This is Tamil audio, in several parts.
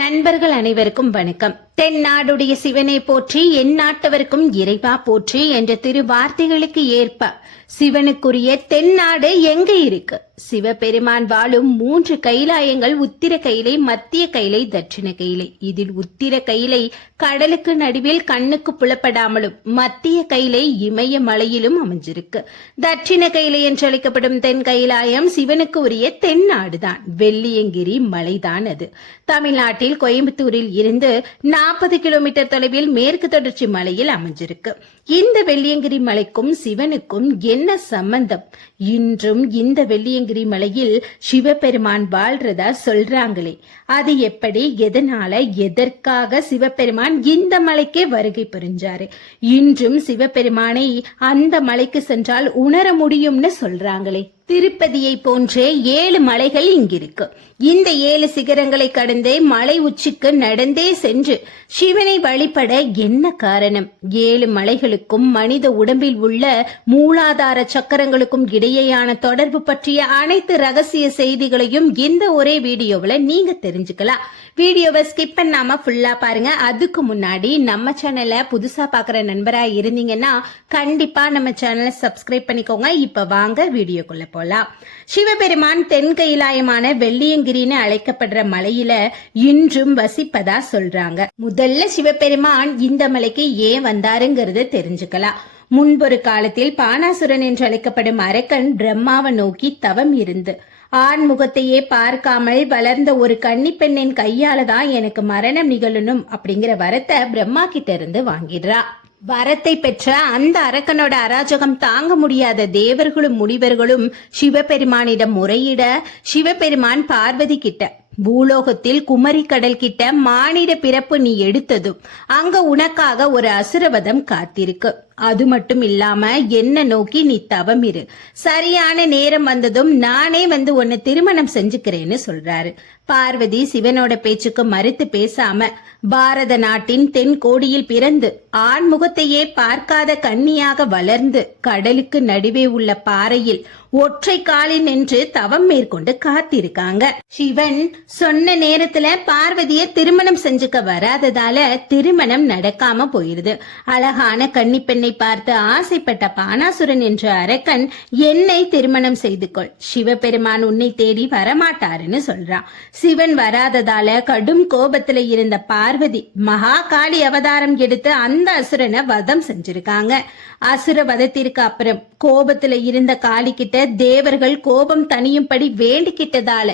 நண்பர்கள் அனைவருக்கும் வணக்கம். தென்னாடுடைய சிவனை போற்றி என் நாட்டவருக்கும் இறைவா போற்றி என்ற திரு வார்த்தைகளுக்கு ஏற்ப சிவனுக்குரிய தென்னாடு எங்க இருக்கு? சிவபெருமான் வாழும் மூன்று கைலாயங்கள் உத்திர கைலை மத்திய கைலை தட்சிண கைலை. இதில் உத்திர கைலை கடலுக்கு நடுவில் கண்ணுக்கு புலப்படாமலும் மத்திய கைலை இமய மலையிலும் அமைஞ்சிருக்கு. தட்சிண கைலை என்று அழைக்கப்படும் தென் கைலாயம் சிவனுக்கு உரிய தென்னாடுதான். வெள்ளியங்கிரி மலைதான் அது. தமிழ்நாட்டில் கோயம்புத்தூரில் இருந்து நாற்பது கிலோமீட்டர் தொலைவில் மேற்கு தொடர்ச்சி மலையில் அமைஞ்சிருக்கு. இந்த வெள்ளியங்கிரி மலைக்கும் சிவனுக்கும் என்ன சம்பந்தம்? இன்றும் இந்த வெள்ளியங்கிரி மலையில் சிவபெருமான் வாழ்றதா சொல்றாங்களே. அது எப்படி எதனால எதற்காக சிவபெருமான் இந்த மலைக்கே வருகை புரிஞ்சாரு? இன்றும் சிவபெருமானை அந்த மலைக்கு சென்றால் உணர முடியும்னு சொல்றாங்களே. திருப்பதியை போன்றே ஏழு மலைகள் இங்கிருக்கு. இந்த ஏழு சிகரங்களை கடந்தே மலை உச்சிக்கு நடந்தே சென்று சிவனை வழிபட என்ன காரணம்? ஏழு மலைகளுக்கும் மனித உடம்பில் உள்ள மூலாதார சக்கரங்களுக்கும் இடையேயான தொடர்பு பற்றிய அனைத்து ரகசிய செய்திகளையும் இந்த ஒரே வீடியோவில் நீங்க தெரிஞ்சுக்கலாம். வீடியோவை ஸ்கிப் பண்ணாம ஃபுல்லா பாருங்க. அதுக்கு முன்னாடி நம்ம சேனலை புதுசா பாக்குற நண்பரா இருந்தீங்கன்னா கண்டிப்பா நம்ம சேனலை சப்ஸ்கிரைப் பண்ணிக்கோங்க. இப்ப வாங்க வீடியோக்குள்ள போலாம். சிவபெருமான் தென் கைலாயமான வெள்ளியங்கிரின்னு அழைக்கப்படுற மலையில இன்றும் வசிப்பதா சொல்றாங்க. முதல்ல சிவபெருமான் இந்த மலைக்கு ஏன் வந்தாருங்கிறத தெரிஞ்சுக்கலாம். முன்பொரு காலத்தில் பானாசுரன் என்று அழைக்கப்படும் அரக்கன் பிரம்மாவை நோக்கி தவம் இருந்து ஆண் முகத்தையே பார்க்காமல் வளர்ந்த ஒரு கன்னிப்பெண்ணின் கையால தான் எனக்கு மரணம் நிகழணும் அப்படிங்கிற வரத்தை பிரம்மா கிட்ட இருந்து வாங்கிடுறா. வரத்தை பெற்ற அந்த அரக்கனோட அராஜகம் தாங்க முடியாத தேவர்களும் முனிவர்களும் சிவபெருமானிடம் முறையிட சிவபெருமான் பார்வதி கிட்ட பூலோகத்தில் குமரி கடல் கிட்ட மானிட பிறப்பு நீ எடுத்ததும் அங்க உனக்காக ஒரு அசுரவதம் காத்திருக்கு. அது மட்டும் இல்லாம என்ன நோக்கி நீ தவம் இரு. சரியான நேரம் வந்ததும் நானே வந்து உன்னை திருமணம் செஞ்சுக்கிறேன்னு சொல்றாரு. பார்வதி சிவனோட பேச்சுக்கு மறுத்து பேசாம பாரத நாட்டின் தென் கோடியில் பிறந்து ஆண்முகத்தையே பார்க்காத கன்னியாக வளர்ந்து கடலுக்கு நடுவே உள்ள பாறையில் ஒற்றை காலில் நின்று தவம் மேற்கொண்டு காத்திருக்காங்க. சிவன் சொன்ன நேரத்துல பார்வதிய திருமணம் செஞ்சுக்க வராததால திருமணம் நடக்காம போயிருது. அழகான கன்னிப்பெண் என்னை பார்த்து ஆசைப்பட்ட பானாசுரன் என்ற அரக்கன் என்னை திருமணம் செய்து கொள் சிவபெருமான் உன்னை தேடி வரமாட்டாருன்னு சொல்றான். சிவன் வராததால கடும் கோபத்துல இருந்த பார்வதி மகாகாளி அவதாரம் எடுத்து அந்த அசுரனை வதம் செஞ்சிருக்காங்க. அசுர வதத்திற்கு அப்புறம் கோபத்துல இருந்த காளி கிட்ட தேவர்கள் கோபம் தனியும்படி வேண்டிக்கிட்டதால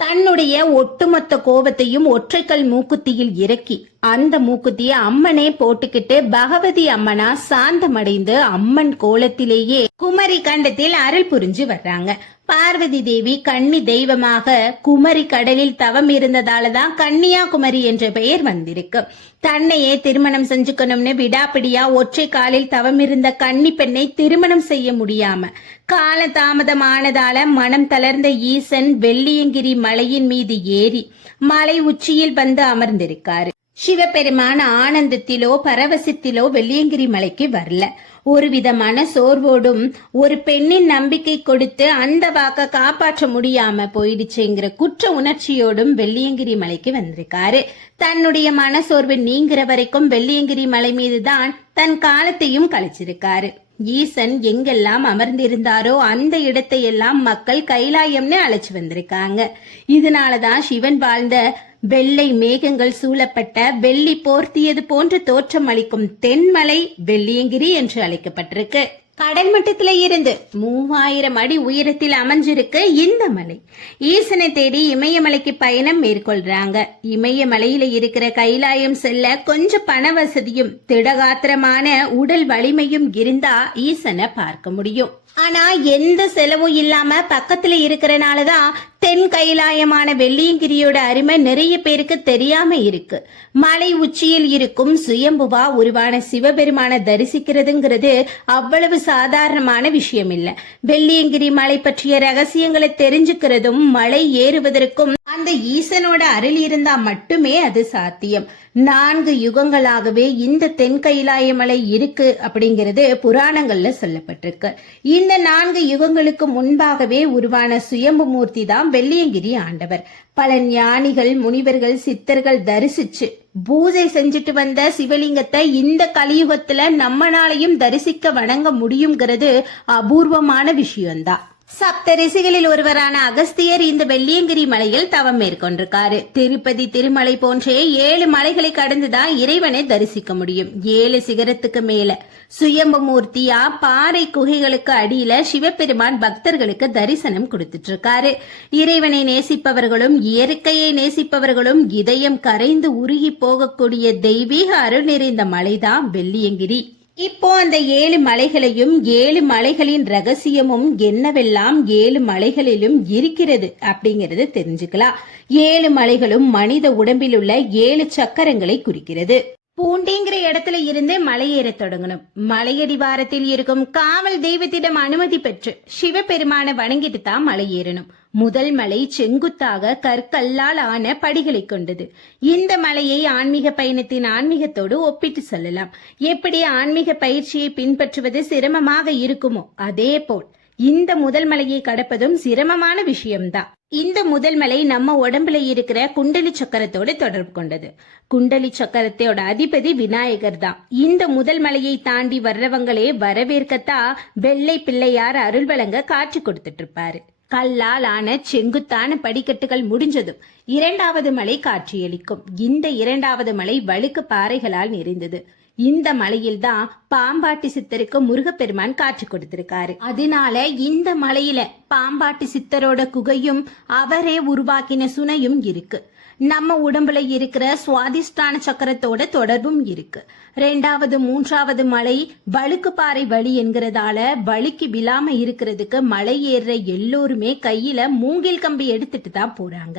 தன்னுடைய ஒட்டுமொத்த கோபத்தையும் ஒற்றைக்கல் மூக்குத்தியில் இறக்கி அந்த மூக்குத்தியை அம்மனே போட்டுக்கிட்டு பகவதி அம்மனா சாந்தமடைந்து அம்மன் கோலத்திலேயே குமரி கண்டத்தில் அருள் புரிஞ்சு வர்றாங்க. பார்வதி தேவி கன்னி தெய்வமாக குமரி கடலில் தவம் இருந்ததால தான் கன்னியாகுமரி என்ற பெயர் வந்திருக்கு. தன்னையே திருமணம் செஞ்சுக்கணும்னு விடாப்பிடியா ஒற்றை காலில் தவம் இருந்த கன்னி பெண்ணை திருமணம் செய்ய முடியாம கால தாமதமானதால மனம் தளர்ந்த ஈசன் வெள்ளியங்கிரி மலையின் மீது ஏறி மலை உச்சியில் வந்து அமர்ந்திருக்காரு. சிவபெருமான ஆனந்தத்திலோ பரவசத்திலோ வெள்ளியங்கிரி மலைக்கு வரல. ஒரு விதமான சோர்வோடும் ஒரு பெண்ணின் நம்பிக்கை கொடுத்து அந்த வாக்க காப்பாற்ற முடியாம போயிடுச்சுங்கிற குற்ற உணர்ச்சியோடும் வெள்ளியங்கிரி மலைக்கு வந்திருக்காரு. தன்னுடைய மனசோர்வு நீங்கிற வரைக்கும் வெள்ளியங்கிரி மலை மீதுதான் தன் காலத்தையும் கழிச்சிருக்காரு. ஈசன் எங்கெல்லாம் அமர்ந்திருந்தாரோ அந்த இடத்தை எல்லாம் மக்கள் கைலாயம்னு அழைச்சு வந்திருக்காங்க. இதனாலதான் சிவன் வாழ்ந்த வெள்ளை மேகங்கள் சூழப்பட்ட வெள்ளி போர்த்தியது போன்ற தோற்றம் அளிக்கும் தென்மலை வெள்ளியங்கிரி என்று அழைக்கப்பட்டிருக்கு. கடல் மட்டத்தில இருந்து மூவாயிரம் அடி உயரத்தில் அமைஞ்சிருக்கு இந்த மலை. ஈசனை தேடி இமயமலைக்கு பயணம் மேற்கொள்றாங்க. இமயமலையில இருக்கிற கைலாயம் செல்ல கொஞ்சம் பண வசதியும் திடகாத்திரமான உடல் வலிமையும் இருந்தா ஈசனை பார்க்க முடியும். ஆனா எந்த செலவும் இல்லாம பக்கத்துல இருக்கறனாலதான் தென் கைலாயமான வெள்ளியங்கிரியோட அருமை நிறைய பேருக்கு தெரியாம இருக்கு. மலை உச்சியில் இருக்கும் சுயம்புவா உருவான சிவபெருமான தரிசிக்கிறதுங்கிறது அவ்வளவு சாதாரணமான விஷயம் இல்ல வெள்ளியங்கிரி மலை பற்றிய ரகசியங்களை தெரிஞ்சுக்கிறதும் மலை ஏறுவதற்கும் அந்த ஈசனோட அருள் இருந்தா மட்டுமே அது சாத்தியம். நான்கு யுகங்களாகவே இந்த தென் கைலாய மலை இருக்கு அப்படிங்கிறது புராணங்கள்ல சொல்லப்பட்டிருக்கு. இந்த நான்கு யுகங்களுக்கு முன்பாகவே உருவான சுயம்பு மூர்த்தி தான் வெள்ளியங்கிரி ஆண்டவர். பல ஞானிகள் முனிவர்கள் சித்தர்கள் தரிசிச்சு பூஜை செஞ்சுட்டு வந்த சிவலிங்கத்தை இந்த கலியுகத்துல நம்மனாலையும் தரிசிக்க வணங்க முடியுங்கிறது அபூர்வமான விஷயம்தான். சப்த ரிஷிகளில் ஒருவரான அகஸ்தியர் இந்த வெள்ளியங்கிரி மலையில் தவம் மேற்கொண்டிருக்காரு. திருப்பதி திருமலை போன்றே ஏழு மலைகளை கடந்துதான் இறைவனை தரிசிக்க முடியும். ஏழு சிகரத்துக்கு மேல சுயம்பு மூர்த்தியா பாறை குகைகளுக்கு அடியில சிவபெருமான் பக்தர்களுக்கு தரிசனம் கொடுத்துட்டு இருக்காரு இறைவனை நேசிப்பவர்களும் இயற்கையை நேசிப்பவர்களும் இதயம் கரைந்து உருகி போகக்கூடிய தெய்வீக அருள் நிறைந்த மலைதான் வெள்ளியங்கிரி. இப்போ அந்த ஏழு மலைகளையும் ஏழு மலைகளின் ரகசியமும் என்னவெல்லாம் ஏழு மலைகளிலும் இருக்கிறது அப்படிங்கறது தெரிஞ்சுக்கலாம். ஏழு மலைகளும் மனித உடம்பில் உள்ள ஏழு சக்கரங்களை குறிக்கிறது. பூண்டிங்கிற இடத்துல இருந்து மலையேற தொடங்கணும். மலையடிவாரத்தில் இருக்கும் காவல் தெய்வத்திடம் அனுமதி பெற்று சிவபெருமான வணங்கிட்டு தான் மலையேறணும். முதல் மலை செங்குத்தாக கற்கல்லால் ஆன படிகளை கொண்டது. இந்த மலையை ஆன்மீக பயணத்தின் ஆன்மீகத்தோடு ஒப்பிட்டு சொல்லலாம். எப்படி ஆன்மீக பயிற்சியை பின்பற்றுவது சிரமமாக இருக்குமோ அதே போல் இந்த முதல் மலையை கடப்பதும் சிரமமான விஷயம்தான். இந்த முதல் மலை நம்ம உடம்புல இருக்கிற குண்டலி சக்கரத்தோட தொடர்பு கொண்டது. குண்டலி சக்கரத்தோட அதிபதி விநாயகர் தான் இந்த முதல் மலையை தாண்டி வர்றவங்களே வரவேற்கத்தான் வெள்ளை பிள்ளையார் அருள் வழங்க காட்சி கொடுத்துட்டு இருப்பாரு. கல்லால் ஆன செங்குத்தான படிக்கட்டுகள் முடிஞ்சதும் இரண்டாவது மலை காட்சியளிக்கும். இந்த இரண்டாவது மலை வழுக்கு பாறைகளால் நிறைந்தது. இந்த மலையில்தான் பாம்பாட்டி சித்தருக்கு முருகப்பெருமான் காட்சி கொடுத்திருக்காரு. அதனால இந்த மலையில பாம்பாட்டி சித்தரோட குகையும் அவரே உருவாக்கின சுனையும் இருக்கு. நம்ம உடம்புல இருக்கிற சுவாதிஷ்டான சக்கரத்தோட தொடர்பும் இருக்கு. ரெண்டாவது மூன்றாவது மலை வழுக்கு பாறை வழி என்கிறதால வழுக்கி விழாம இருக்கிறதுக்கு மலை ஏறுற எல்லோருமே கையில மூங்கில் கம்பி எடுத்துட்டு தான் போறாங்க.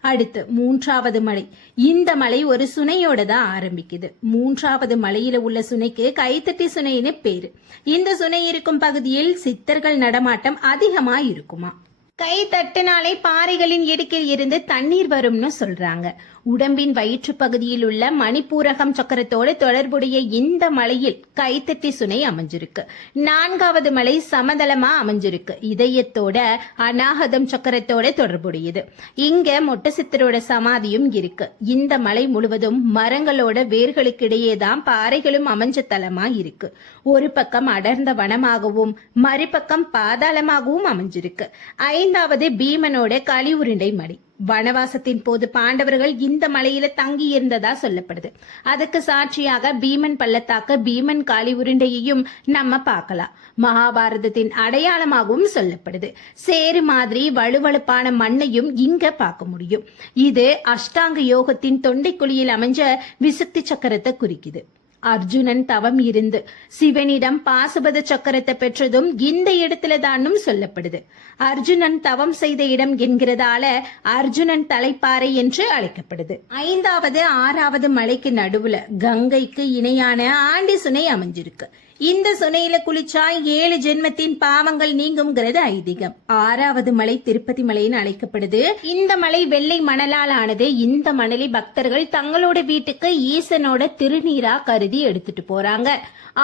அடுத்து மூன்றாவது மலை. இந்த மலை ஒரு சுனையோட தான் ஆரம்பிக்குது. மூன்றாவது மலையில உள்ள சுனைக்கு கைத்தட்டி சுனைன்னு பேரு. இந்த சுனை இருக்கும் பகுதியில் சித்தர்கள் நடமாட்டம் அதிகமா இருக்குமா? கை தட்டினாலே பாறைகளின் இடுக்கில் இருந்து தண்ணீர் வரும்னு சொல்றாங்க. உடம்பின் வயிற்று பகுதியில் உள்ள மணிப்பூரகம் சக்கரத்தோடு தொடர்புடைய இந்த மலையில் கைத்தட்டி சுனை அமைஞ்சிருக்கு. நான்காவது மலை சமதளமா அமைஞ்சிருக்கு. இதயத்தோட அநாகதம் சக்கரத்தோட தொடர்புடையது. இங்க மொட்ட சித்தரோட சமாதியும் இருக்கு. இந்த மலை முழுவதும் மரங்களோட வேர்களுக்கு இடையே தான் பாறைகளும் அமைஞ்ச தலமா இருக்கு. ஒரு பக்கம் அடர்ந்த வனமாகவும் மறுபக்கம் பாதாளமாகவும் அமைஞ்சிருக்கு. ஐந்து ஐந்தாவது பீமனோட களி உருண்டை மலை வனவாசத்தின் போது பாண்டவர்கள் இந்த மலையில தங்கி இருந்ததா சொல்லப்படுது. அதுக்கு சாட்சியாக பீமன் பள்ளத்தாக்கு பீமன் காளி உருண்டையையும் நம்ம பார்க்கலாம். மகாபாரதத்தின் அடையாளமாகவும் சொல்லப்படுது. சேரு மாதிரி வலுவழுப்பான மண்ணையும் இங்க பார்க்க முடியும். இது அஷ்டாங்க யோகத்தின் தொண்டைக்குழியில் அமைஞ்ச விசுக்தி சக்கரத்தை குறிக்குது. அர்ஜுனன் தவம் இருந்து சிவனிடம் பாசுபத சக்கரத்தை பெற்றதும் இந்த இடத்துல தானும் சொல்லப்படுது. அர்ஜுனன் தவம் செய்த இடம் என்கிறதால அர்ஜுனன் தலைப்பாறை என்று அழைக்கப்படுது. ஐந்தாவது ஆறாவது மலைக்கு நடுவுல கங்கைக்கு இணையான ஆண்டி சுனை அமைஞ்சிருக்கு. இந்த சுனையில குளிச்சா ஏழு ஜென்மத்தின் பாவங்கள் நீங்கும்ங்கிறது ஐதீகம். ஆறாவது மலை திருப்பதி மலைன்னு அழைக்கப்படுது. இந்த மலை வெள்ளை மணலால் ஆனது இந்த மணலை பக்தர்கள் தங்களோட வீட்டுக்கு ஈசனோட திருநீரா கருதி எடுத்துட்டு போறாங்க.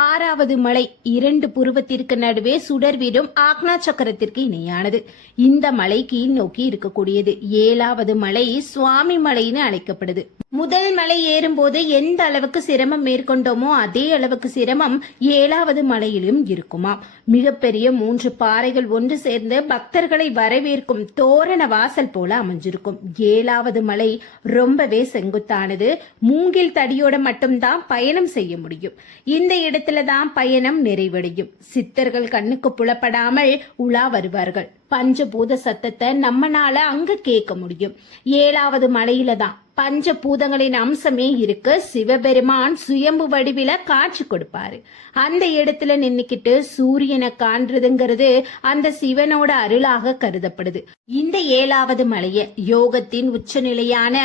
ஆறாவது மலை இரண்டு புருவத்திற்கு நடுவே சுடர் வீடும் ஆக்னா சக்கரத்திற்கு இணையானது. இந்த மலை கீழ் நோக்கி இருக்கக்கூடியது. ஏழாவது மலை சுவாமி மலைன்னு அழைக்கப்படுது. முதல் மலை ஏறும்போது எந்த அளவுக்கு சிரமம் மேற்கொண்டோமோ அதே அளவுக்கு சிரமம் ஏ ஏழாவது மலையிலும் இருக்குமாம் மிகப்பெரிய மூன்று பாறைகள் ஒன்று சேர்ந்து பக்தர்களை வரவேற்கும் தோரண வாசல் போல அமைஞ்சிருக்கும். ஏழாவது மலை ரொம்பவே செங்குத்தானது. மூங்கில் தடியோட மட்டும்தான் பயணம் செய்ய முடியும். இந்த இடத்துல தான் பயணம் நிறைவடையும். சித்தர்கள் கண்ணுக்கு புலப்படாமல் உலா வருவார்கள். பஞ்சபூத சத்தத்தை நம்மனால அங்க கேட்க முடியும். ஏழாவது மலையில தான் பஞ்ச பூதங்களின் அம்சமே இருக்கு. சிவபெருமான் சுயம்பு வடிவில காட்சி கொடுப்பாரு. அந்த இடத்துல நின்னுக்கிட்டு சூரியனை காண்றதுங்கிறது அந்த சிவனோட அருளாக கருதப்படுது. இந்த ஏழாவது மலைய யோகத்தின் உச்சநிலையான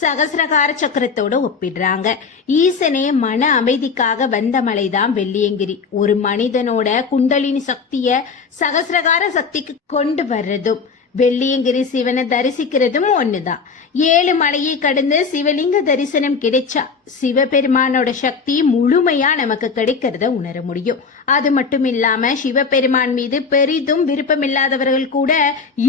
சகசிரகார சக்கரத்தோட ஒப்பிடுறாங்க. ஈசனே மன அமைதிக்காக வந்த மலைதான் வெள்ளியங்கிரி. ஒரு மனிதனோட குண்டலினி சக்திய சகசிரகார சக்திக்கு கொண்டு வர்றதும் வெள்ளியங்கிரி சிவனை தரிசிக்கிறதும் ஒண்ணுதான் ஏழு மலையை கடந்து சிவலிங்க தரிசனம் கிடைச்சா சிவபெருமானோட சக்தி முழுமையா நமக்கு கிடைக்கிறத உணர முடியும். அது மட்டும் இல்லாம சிவபெருமான் மீது பெரிதும் விருப்பமில்லாதவர்கள் கூட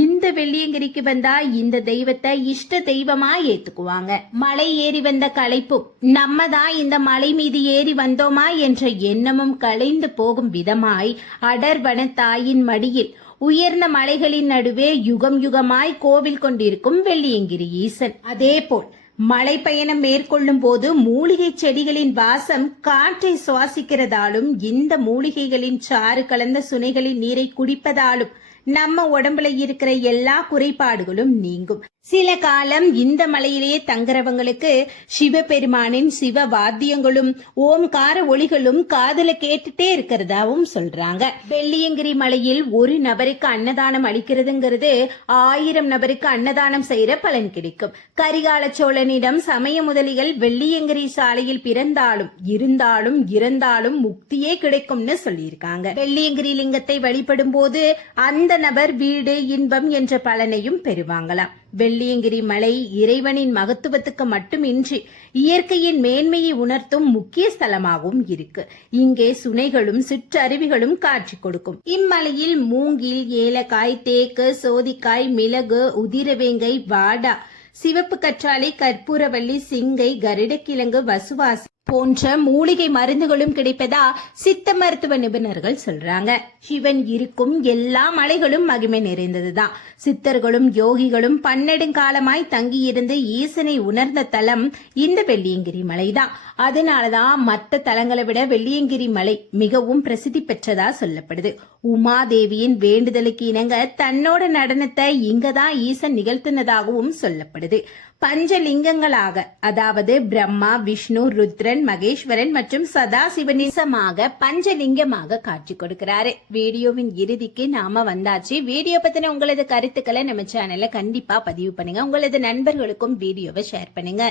இந்த வெள்ளியங்கிரிக்கு வந்தா இந்த தெய்வத்தை இஷ்ட தெய்வமா ஏத்துக்குவாங்க. மலை ஏறி வந்த களைப்பும் நம்ம தான் இந்த மலை மீது ஏறி வந்தோமா என்ற எண்ணமும் கலைந்து போகும் விதமாய் அடர்வன தாயின் மடியில் உயர்ந்த மலைகளின் நடுவே யுகம் யுகமாய் கோவில் கொண்டிருக்கும் வெள்ளியங்கிரி ஈசன். அதேபோல் மலை பயணம் மேற்கொள்ளும் போது மூலிகை செடிகளின் வாசம் காற்றை சுவாசிக்கிறதாலும் இந்த மூலிகைகளின் சாறு கலந்த சுனைகளின் நீரை குடிப்பதாலும் நம்ம உடம்புல இருக்கிற எல்லா குறைபாடுகளும் நீங்கும். சில காலம் இந்த மலையிலேயே தங்குறவங்களுக்கு சிவபெருமானின் சிவ வாத்தியங்களும் ஓம்கார ஒளிகளும் காதுல கேட்டுட்டே இருக்கிறதாவும் சொல்றாங்க. வெள்ளியங்கிரி மலையில் ஒரு நபருக்கு அன்னதானம் அளிக்கிறதுங்கிறது ஆயிரம் நபருக்கு அன்னதானம் செய்யற பலன் கிடைக்கும். கரிகால சோழனிடம் சமய முதலிகள் வெள்ளியங்கிரி சாலையில் பிறந்தாலும் இருந்தாலும் இறந்தாலும் முக்தியே கிடைக்கும்னு சொல்லியிருக்காங்க. வெள்ளியங்கிரி லிங்கத்தை வழிபடும் போது அந்த நபர் வீடு இன்பம் என்ற பலனையும் பெறுவாங்களாம். வெள்ளியங்கிரி மலை இறைவனின் மகத்துவத்துக்கு மட்டுமின்றி இயற்கையின் மேன்மையை உணர்த்தும் முக்கிய ஸ்தலமாகவும் இருக்கு. இங்கே சுனைகளும் சிற்றருவிகளும் காட்சி கொடுக்கும். இம்மலையில் மூங்கில் ஏலக்காய் தேக்கு சோதிக்காய் மிளகு உதிரவேங்கை வாடா சிவப்பு கற்றாழை கற்பூரவள்ளி சிங்கை கருடக்கிழங்கு வசுவாசி போன்ற மூலிகை மருந்துகளும் கிடைப்பதா சித்த மருத்துவ நிபுணர்கள் சொல்றாங்க. சிவன் இருக்கும் எல்லா மலைகளும் மகிமை நிறைந்ததுதான். சித்தர்களும் யோகிகளும் பன்னெடுங்காலமாய் தங்கியிருந்து ஈசனை உணர்ந்த தலம் இந்த வெள்ளியங்கிரி மலைதான். அதனாலதான் மற்ற தலங்களை விட வெள்ளியங்கிரி மலை மிகவும் பிரசித்தி பெற்றதா சொல்லப்படுது. உமாதேவியின் வேண்டுதலுக்கு இணங்க தன்னோட நடனத்தை இங்கதான் ஈசன் நிகழ்த்தினதாகவும் சொல்லப்படுது. பஞ்சலிங்கங்களாக அதாவது பிரம்மா விஷ்ணு ருத்ரன் மகேஸ்வரன் மற்றும் சதாசிவனிசமாக பஞ்சலிங்கமாக காட்சி கொடுக்கிறாரு. வீடியோவின் இறுதிக்கு நாம வந்தாச்சு. வீடியோ பத்தின உங்களது கருத்துக்களை நம்ம சேனல்ல கண்டிப்பா பதிவு பண்ணுங்க. உங்களது நண்பர்களுக்கும் வீடியோவை ஷேர் பண்ணுங்க.